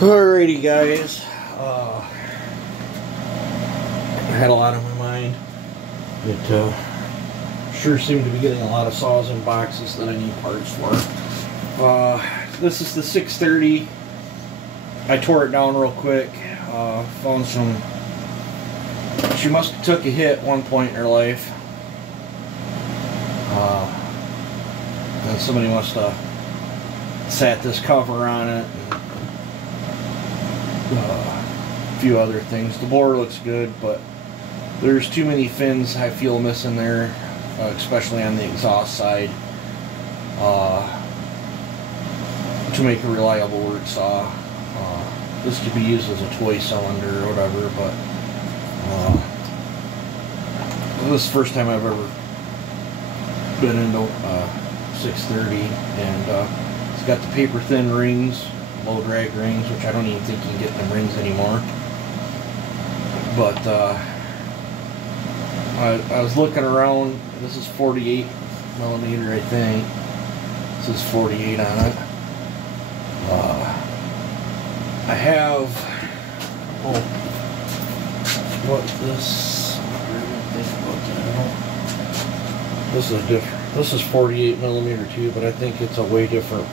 Alrighty guys, I had a lot on my mind. It sure seemed to be getting a lot of saws in boxes that I need parts for. This is the 630. I tore it down real quick. Found some. She must have took a hit at one point in her life. And somebody must have sat this cover on it. A few other things. The bore looks good, but there's too many fins I feel missing there, especially on the exhaust side, to make a reliable work saw. This could be used as a toy cylinder or whatever, but this is the first time I've ever been into 630, and it's got the paper thin rings, low drag rings, which I don't even think you can get them rings anymore. But I was looking around. This is 48 millimeter, I think. This is 48 on it. I have, oh, what this, this is different. This is 48 millimeter too, but I think it's a way different.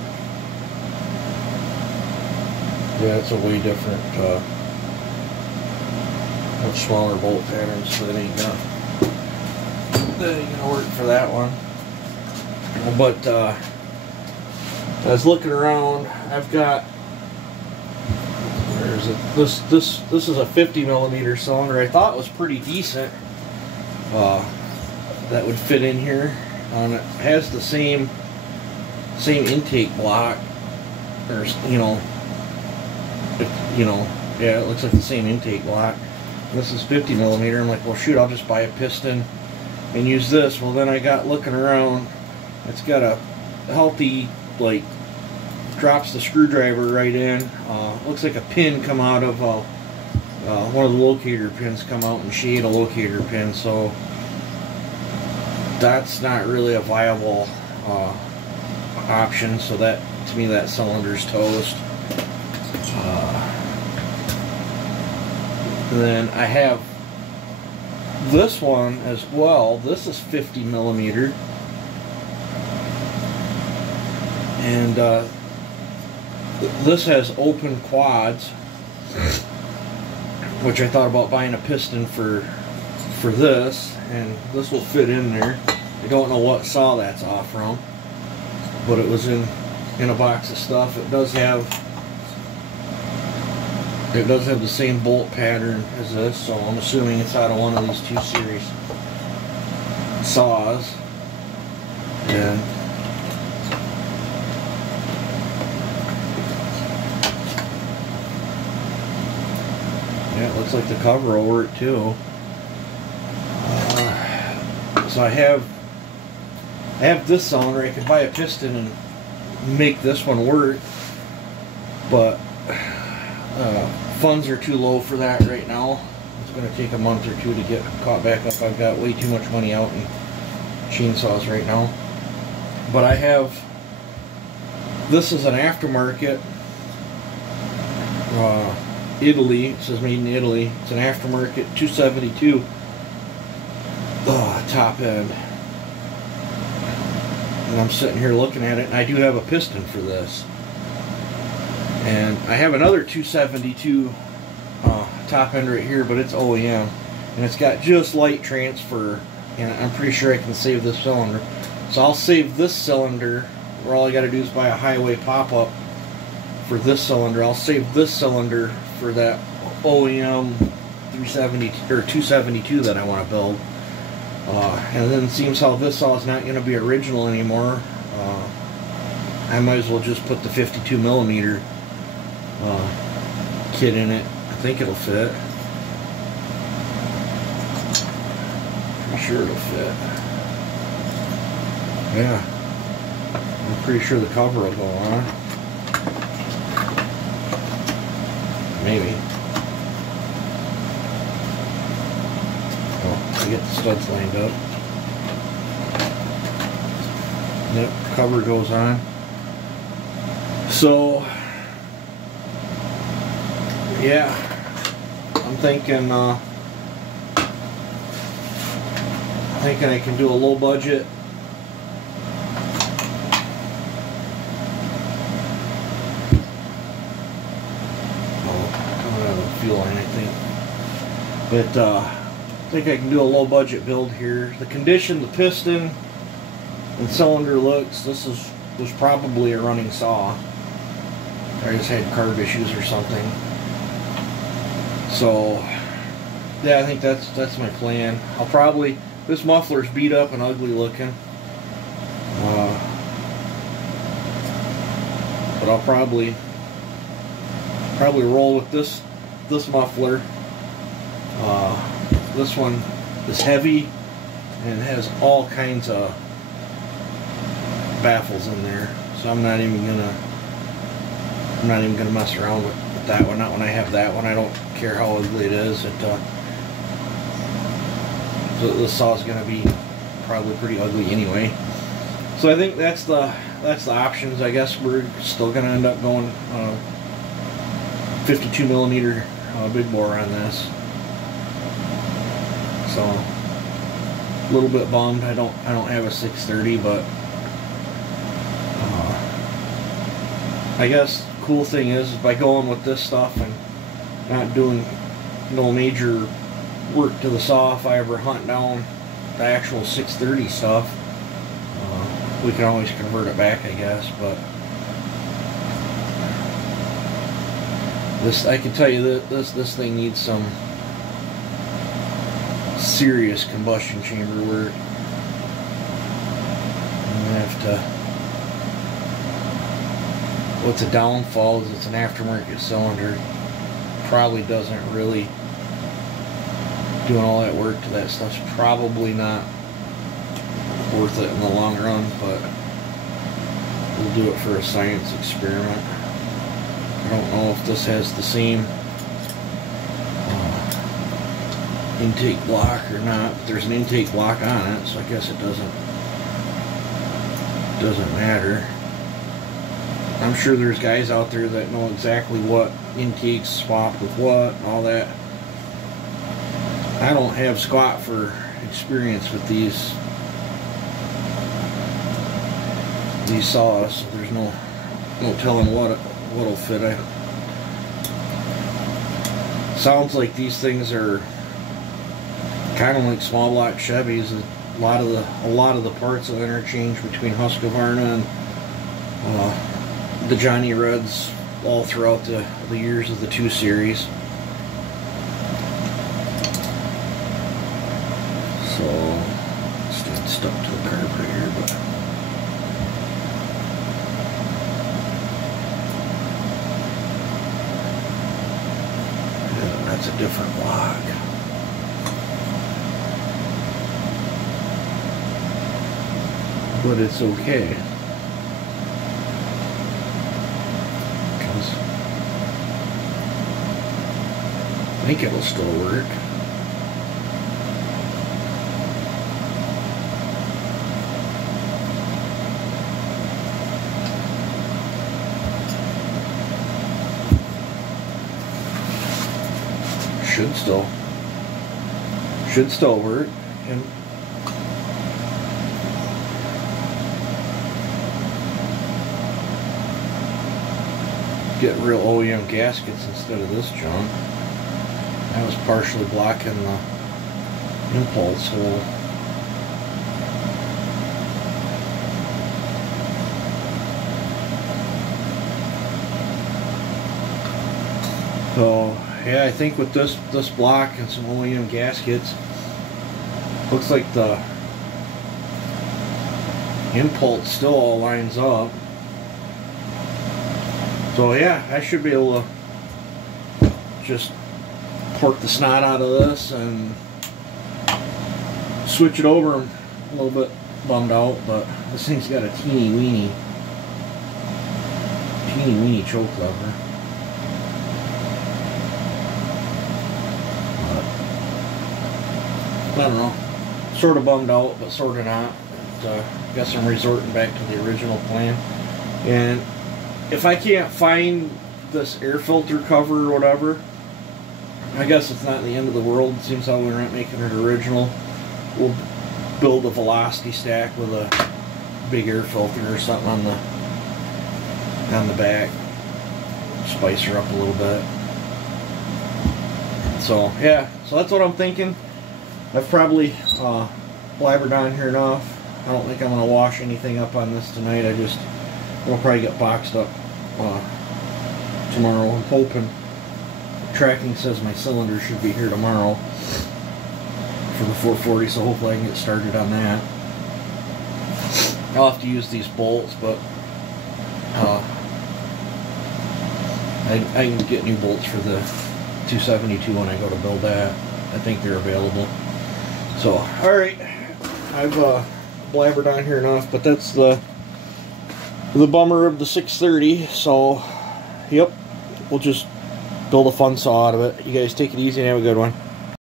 Yeah, it's a way different, much smaller bolt pattern, so that ain't gonna work for that one. But I was looking around. I've got, where is it? This is a 50 millimeter cylinder. I thought it was pretty decent. That would fit in here. It has the same intake block, or yeah, it looks like the same intake block. This is 50 millimeter. I'm like, well, shoot, I'll just buy a piston and use this. Well, then I got looking around. It's got a healthy, like, drops the screwdriver right in. Looks like a pin come out of one of the locator pins come out and shade a locator pin. So that's not really a viable option. So that, to me, that cylinder's toast. And then I have this one as well. This is 50 millimeter. And this has open quads, which I thought about buying a piston for this, and this will fit in there. I don't know what saw that's off from, but it was in a box of stuff. It does have the same bolt pattern as this, so I'm assuming it's out of one of these 2 series saws. And yeah, it looks like the cover will work too. So I have this cylinder. I could buy a piston and make this one work, but funds are too low for that right now. It's going to take a month or 2 to get caught back up. I've got way too much money out in chainsaws right now. But I have, this is an aftermarket, Italy. It says made in Italy. It's an aftermarket 272 top end. And I'm sitting here looking at it, and I do have a piston for this. And I have another 272 top end right here, but it's OEM, and it's got just light transfer, and I'm pretty sure I can save this cylinder. So I'll save this cylinder, where all I got to do is buy a highway pop-up for this cylinder. I'll save this cylinder for that OEM 370 or 272 that I want to build. And then it seems how this saw is not going to be original anymore. I might as well just put the 52 millimeter kit in it. I think it'll fit. Pretty sure it'll fit. Yeah. I'm pretty sure the cover will go on. Maybe. Oh, I get the studs lined up. Yep, cover goes on. So yeah, I'm thinking I can do a low budget coming out of the fuel line, I think. But I think I can do a low budget build here. The condition, the piston and cylinder looks, was probably a running saw. I just had carb issues or something. So yeah, I think that's my plan. I'll probably, this muffler's beat up and ugly looking, but I'll probably roll with this muffler. This one is heavy and has all kinds of baffles in there, so I'm not even gonna mess around with that one. Not when I have that one. I don't care how ugly it is. So this saw is gonna be probably pretty ugly anyway. So I think that's the options. I guess we're still gonna end up going 52 millimeter big bore on this. So a little bit bummed I don't have a 630, but I guess the cool thing is by going with this stuff and not doing no major work to the saw, if I ever hunt down the actual 630 stuff, we can always convert it back, I guess. But this, I can tell you that this thing needs some serious combustion chamber work. I'm gonna have to. What's a downfall is it's an aftermarket cylinder. Probably doesn't really, doing all that work to that stuff's probably not worth it in the long run, but we'll do it for a science experiment. I don't know if this has the same intake block or not, but there's an intake block on it, so I guess it doesn't matter. I'm sure there's guys out there that know exactly what intakes swap with what and all that. I don't have squat for experience with these saws, so there's no telling what'll fit. Sounds like these things are kind of like small block Chevys. A lot of the parts will interchange between Husqvarna and the Johnny Reds all throughout the years of the 2 Series. So staying stuck to the carb right here, but yeah, that's a different block. But it's okay. I think it'll still work. Should still work. And get real OEM gaskets instead of this junk. That was partially blocking the impulse hole. So yeah, I think with this block and some OEM gaskets, looks like the impulse still all lines up. So yeah, I should be able to just pork the snot out of this and switch it over. I'm a little bit bummed out, but this thing's got a teeny weeny choke lever. But I don't know, sort of bummed out, but sort of not. But, guess I'm resorting back to the original plan. And if I can't find this air filter cover or whatever, I guess it's not the end of the world. It seems how we weren't making it original. We'll build a velocity stack with a big air filter or something on the back. Spice her up a little bit. So yeah, so that's what I'm thinking. I've probably blabbered on here enough. I don't think I'm going to wash anything up on this tonight. It'll probably get boxed up tomorrow. I'm hoping. Tracking says my cylinder should be here tomorrow for the 440, so hopefully I can get started on that. I'll have to use these bolts, but I can get new bolts for the 272 when I go to build that. I think they're available. So, alright, I've blabbered on here enough, but that's the bummer of the 630. So, yep, we'll just build a fun saw out of it. You guys take it easy and have a good one.